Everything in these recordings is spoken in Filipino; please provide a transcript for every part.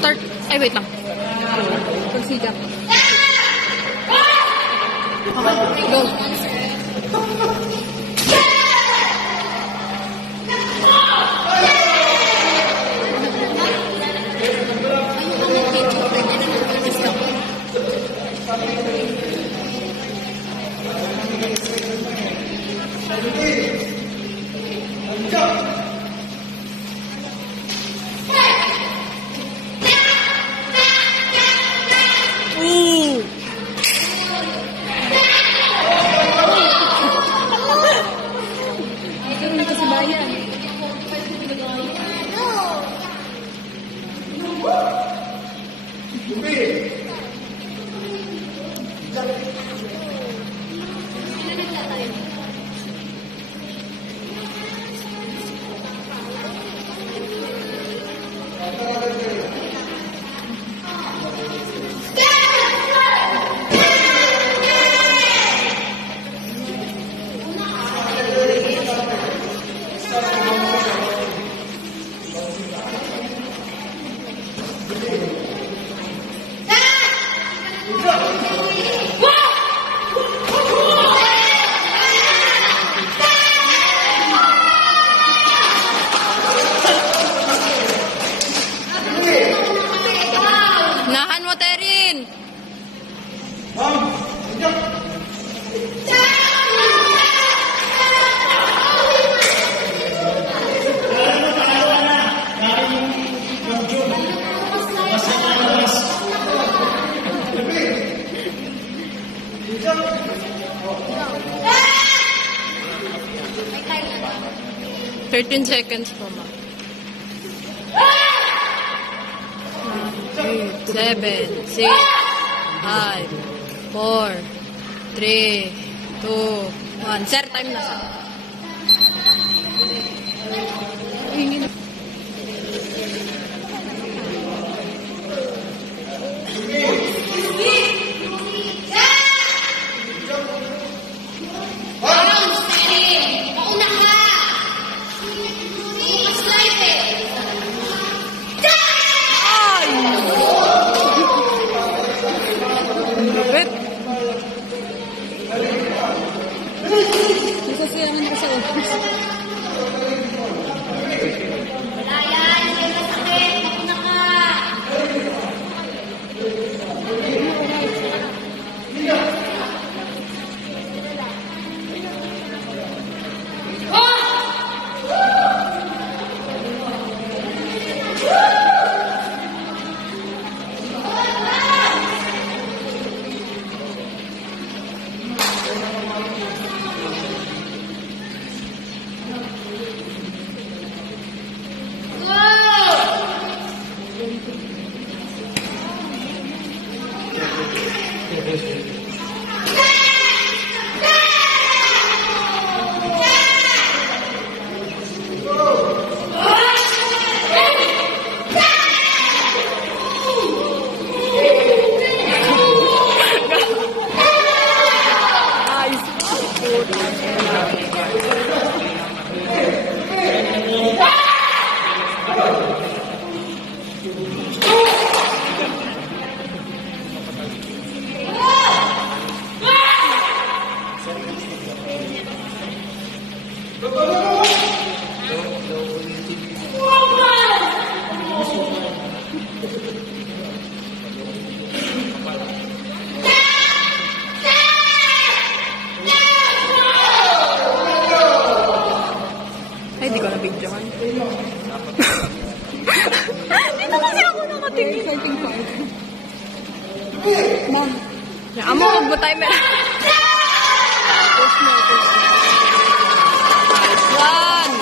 Start. Ay, wait lang. Pagsigap. Okay, go. Nahan mo, Terin! Thirteen seconds po, ma. 7, 6, 5, 4, 3, 2, 1. Sir, time na, sir. Nasasiyahan ka sa office. Wala yan. Hindi ka sakit. Mauna ka. Ay, di ko na-videohan. Dito kasi ako nakatingin. Exciting part. Mom. Amo, huwag mo timer. Push mo, push mo. Nice one.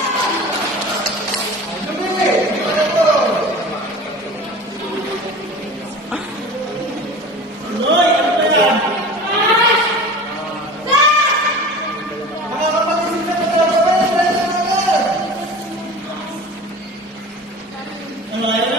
Ano